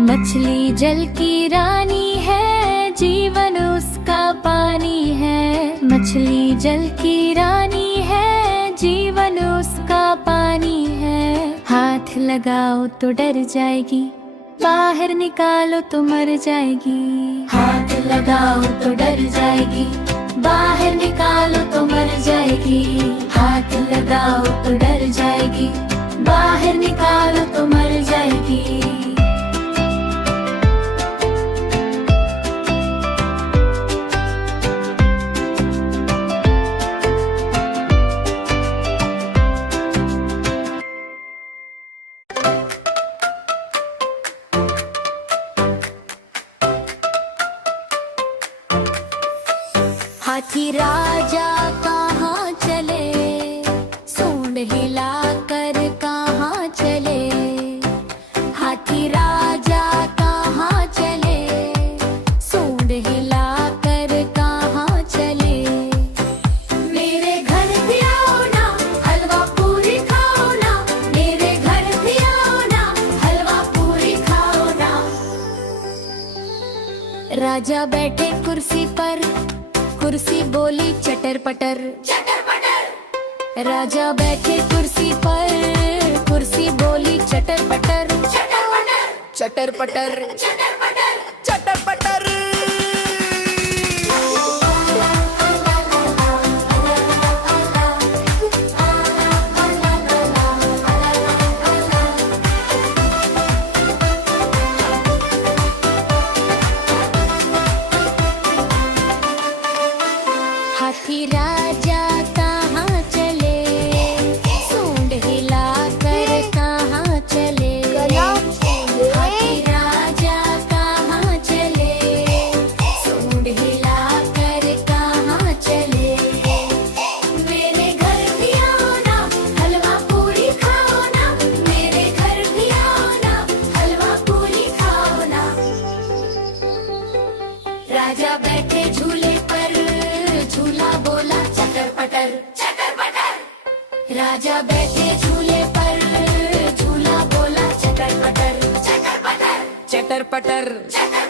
मछली जल की रानी है, जीवन उसका पानी है। मछली जल की रानी है, जीवन उसका पानी है। हाथ लगाओ तो डर जाएगी, बाहर निकालो तो मर जाएगी। हाथ लगाओ तो डर जाएगी, बाहर निकालो तो मर जाएगी। हाथ लगाओ तो डर जाएगी, बाहर निकालो तो मर जाएगी। हाथी राजा कहाँ चले, सूंड हिलाकर कहाँ चले। हाथी राजा कहाँ चले, सूंड हिलाकर कहाँ चले। मेरे घर भी आओ ना, हलवा पूरी खाओ ना। मेरे घर भी आओ ना, हलवा पूरी खाओ ना। राजा बैठे कुर्सी पर, कुर्सी बोली चटर पटर चटर पटर। राजा बैठे कुर्सी पर, कुर्सी बोली चटर पटर चटर पटर चटर पटर चटर पटर चटर पटर। हाथी राजा कहाँ चले, सूंड हिलाकर कहाँ चले। हाथी राजा कहाँ चले, सूंड हिलाकर कहाँ चले। मेरे घर भी आओ ना, हलवा पूरी खाओ ना। मेरे घर भी आओ ना, हलवा पूरी खाओ ना। राजा बैठे झूले पर, झूला बोला चटर पटर चटर पटर। राजा बैठे झूले पर, झूला बोला चटर पटर चटर पटर चटर पटर चटर